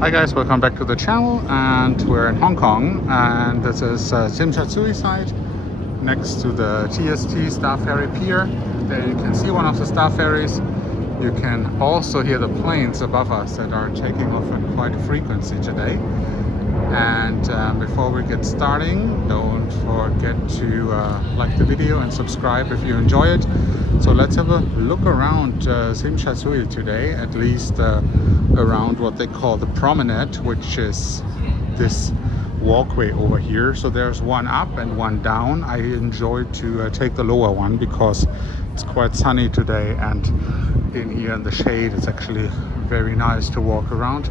Hi guys, welcome back to the channel, and we're in Hong Kong, and this is Tsim Sha Tsui site next to the TST Star Ferry Pier. There you can see one of the star ferries. You can also hear the planes above us that are taking off at quite a frequency today. And before we get starting, don't forget to like the video and subscribe if you enjoy it. So let's have a look around Tsim Sha Tsui today, at least around what they call the promenade, which is this walkway over here. So there's one up and one down. I enjoyed to take the lower one because it's quite sunny today, and in here in the shade it's actually very nice to walk around.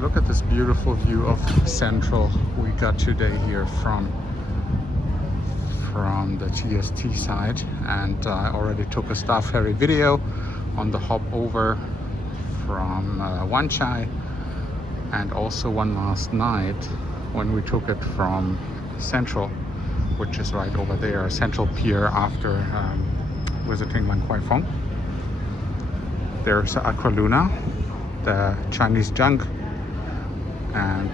Look at this beautiful view of Central we got today here from the TST side, and I already took a star ferry video on the hop over from Wan Chai, and also one last night when we took it from Central, which is right over there, Central Pier, after visiting Wan Kwai Fong. There's Aqua Luna, the Chinese junk, and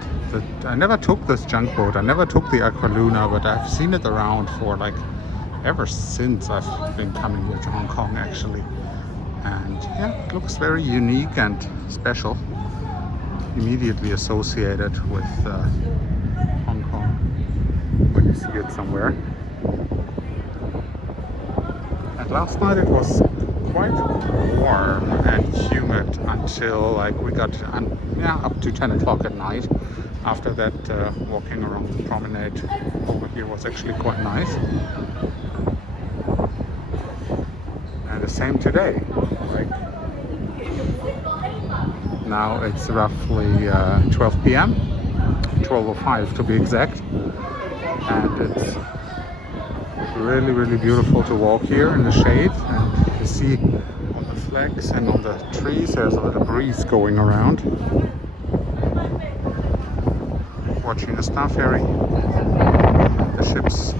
I never took this junk boat. I never took the Aqua Luna, but I've seen it around for like ever since I've been coming here to Hong Kong actually. And yeah, it looks very unique and special, immediately associated with Hong Kong when you see it somewhere. And last night it was quite warm and humid until like we got up to 10 o'clock at night. After that, walking around the promenade over here was actually quite nice. And the same today. Like now it's roughly 12 p.m. 12:05 to be exact, and it's really beautiful to walk here in the shade. And you see on the flags and on the trees there's a little breeze going around. Watching the star ferry, the ships.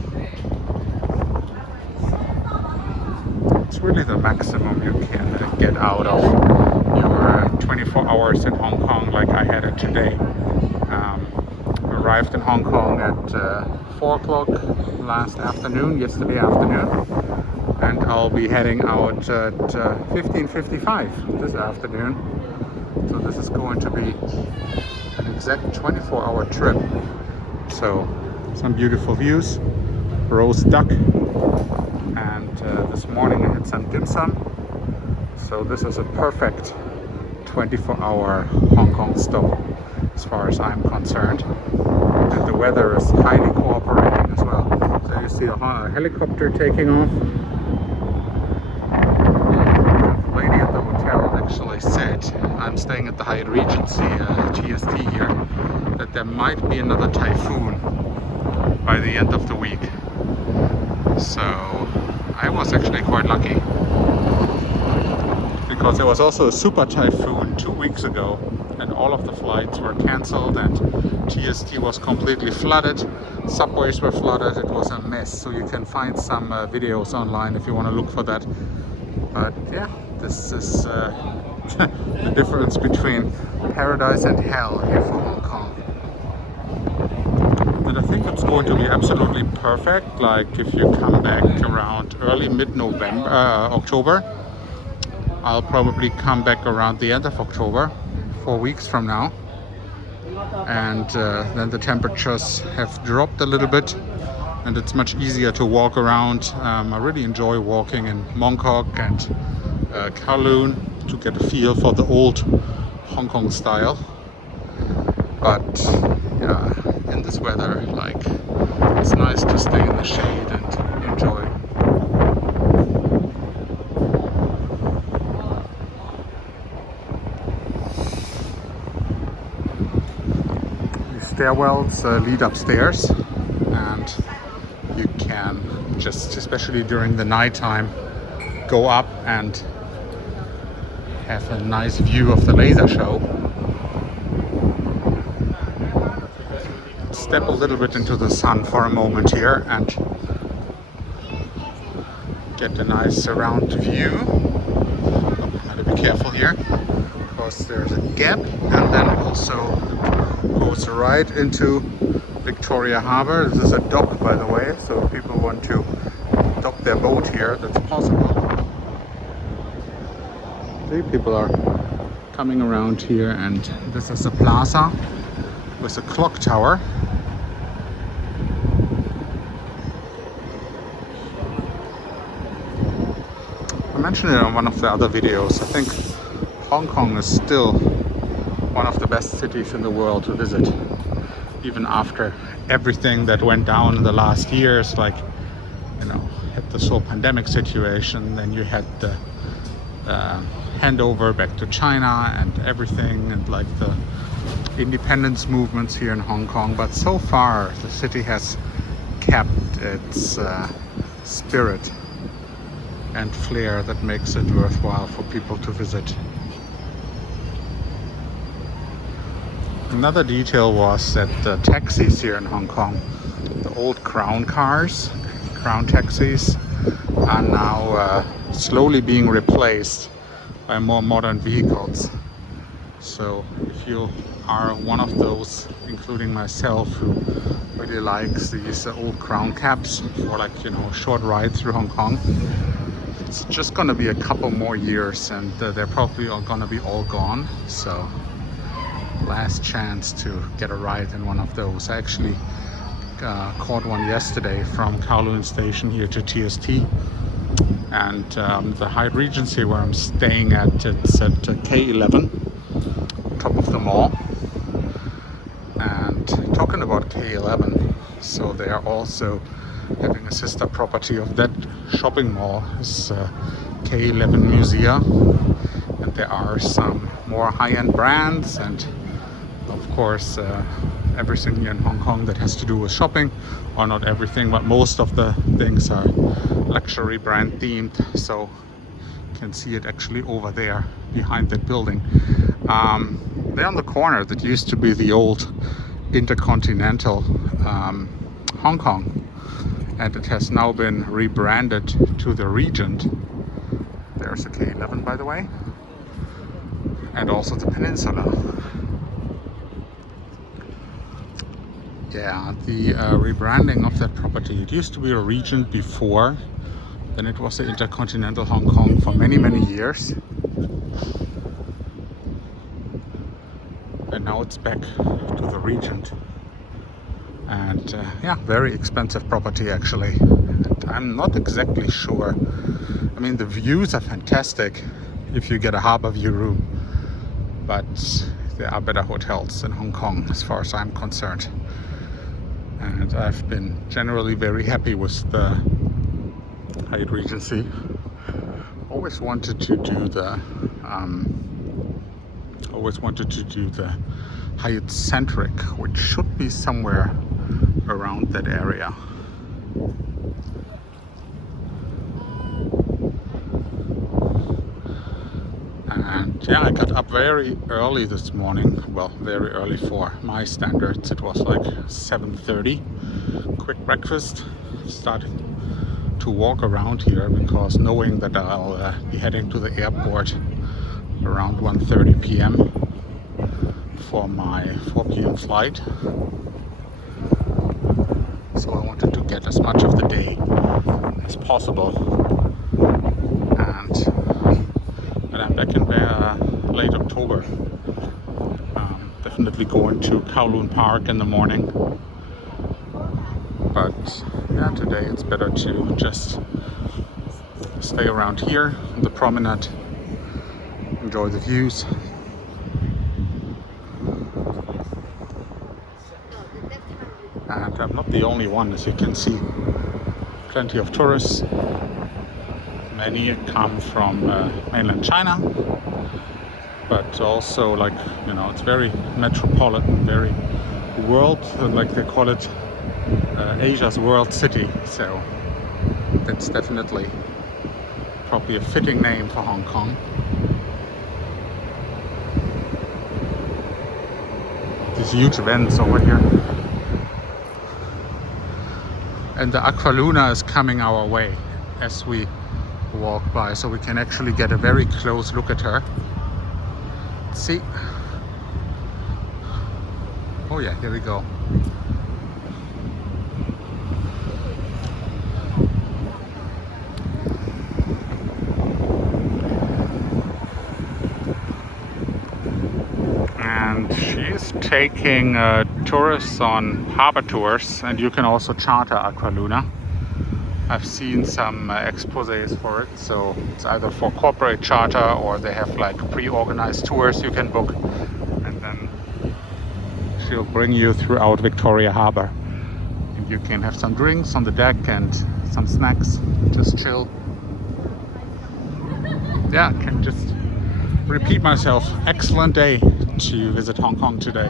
It's really the maximum you can get out of your 24 hours in Hong Kong, like I had it today. Arrived in Hong Kong at 4 o'clock yesterday afternoon, and I'll be heading out at 15:55 this afternoon. So this is going to be an exact 24-hour trip. So some beautiful views, roast duck, and this morning I had some dim sum. So this is a perfect 24-hour Hong Kong stop as far as I'm concerned. And the weather is highly cooperating as well. So you see a helicopter taking off. The lady at the hotel actually said, I'm staying at the Hyatt Regency TST here, that there might be another typhoon by the end of the week. So I was actually quite lucky, because there was also a super typhoon 2 weeks ago, and all of the flights were cancelled, and TST was completely flooded. Subways were flooded. It was a mess. So you can find some videos online if you want to look for that. But yeah, this is the difference between paradise and hell here for Hong Kong. And I think it's going to be absolutely perfect. Like if you come back around early mid-November, October. I'll probably come back around the end of October, 4 weeks from now. And then the temperatures have dropped a little bit, and it's much easier to walk around. I really enjoy walking in Mongkok and Kowloon to get a feel for the old Hong Kong style. But yeah, in this weather, like, it's nice to stay in the shade and enjoy. Stairwells lead upstairs, and you can just, especially during the nighttime, go up and have a nice view of the laser show. Step a little bit into the sun for a moment here and get a nice surround view. Oh, gotta be careful here because there's a gap, and then also goes right into Victoria Harbour. This is a dock, by the way, so if people want to dock their boat here, that's possible. See, people are coming around here, and this is a plaza with a clock tower. I mentioned it on one of the other videos. I think Hong Kong is still one of the best cities in the world to visit, even after everything that went down in the last years. Like, you know, had this whole pandemic situation, then you had the handover back to China and everything, and like the independence movements here in Hong Kong. But so far the city has kept its spirit and flair that makes it worthwhile for people to visit. Another detail was that the taxis here in Hong Kong, the old Crown cars, Crown taxis, are now slowly being replaced by more modern vehicles. So if you are one of those, including myself, who really likes these old Crown cabs for, like, you know, a short ride through Hong Kong, it's just gonna be a couple more years, and they're probably all gonna be all gone. So last chance to get a ride in one of those. I actually caught one yesterday from Kowloon Station here to TST, and the Hyatt Regency where I'm staying at, it's at K11, top of the mall. And talking about K11, so they are also having a sister property of that shopping mall, is K11 Museum, and there are some more high-end brands, and of course everything here in Hong Kong that has to do with shopping, or not everything, but most of the things are luxury brand themed. So you can see it actually over there behind that building. There on the corner, that used to be the old Intercontinental Hong Kong, and it has now been rebranded to the Regent. There's a K11, by the way, and also the Peninsula. Yeah, the rebranding of that property, it used to be a Regent before, then it was the Intercontinental Hong Kong for many, many years. And now it's back to the Regent. And yeah, very expensive property actually. And I'm not exactly sure. I mean, the views are fantastic if you get a harbor view room, but there are better hotels in Hong Kong as far as I'm concerned. And I've been generally very happy with the Hyatt Regency. Always wanted to do the Hyatt Centric, which should be somewhere around that area. And yeah, I got up very early this morning. Well, very early for my standards. It was like 7:30. Quick breakfast, started to walk around here, because knowing that I'll be heading to the airport around 1:30 p.m. for my 4 p.m. flight. So I wanted to get as much of the day as possible. And I'm back in late October. Definitely going to Kowloon Park in the morning. But yeah, today it's better to just stay around here on the promenade, enjoy the views. And I'm not the only one, as you can see. Plenty of tourists. Many come from mainland China, but also, like, you know, it's very metropolitan, very world, like they call it, Asia's world city. So that's definitely probably a fitting name for Hong Kong. These huge events over here. And the Aqualuna is coming our way as we walk by, so we can actually get a very close look at her. See, Oh yeah, here we go. And she's taking tourists on harbor tours, and you can also charter Aqualuna. I've seen some exposés for it, so it's either for corporate charter or they have like pre-organized tours you can book, and then she'll bring you throughout Victoria Harbor. And you can have some drinks on the deck and some snacks, just chill. Yeah, I can just repeat myself. Excellent day to visit Hong Kong today.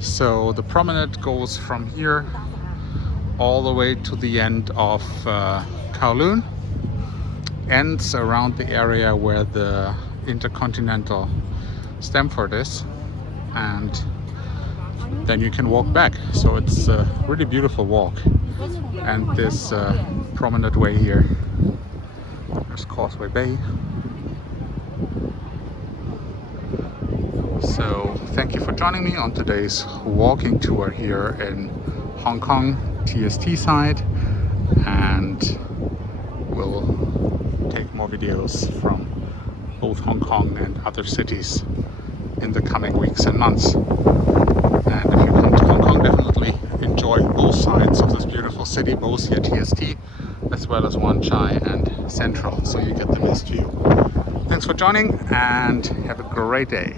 So the promenade goes from here all the way to the end of Kowloon, ends around the area where the Intercontinental Stamford is, and then you can walk back. So it's a really beautiful walk. And this promenade way here, there's Causeway Bay. So thank you for joining me on today's walking tour here in Hong Kong TST side, and we'll take more videos from both Hong Kong and other cities in the coming weeks and months. And if you come to Hong Kong, definitely enjoy both sides of this beautiful city, both here TST as well as Wan Chai and Central, so you get the best view. Thanks for joining and have a great day.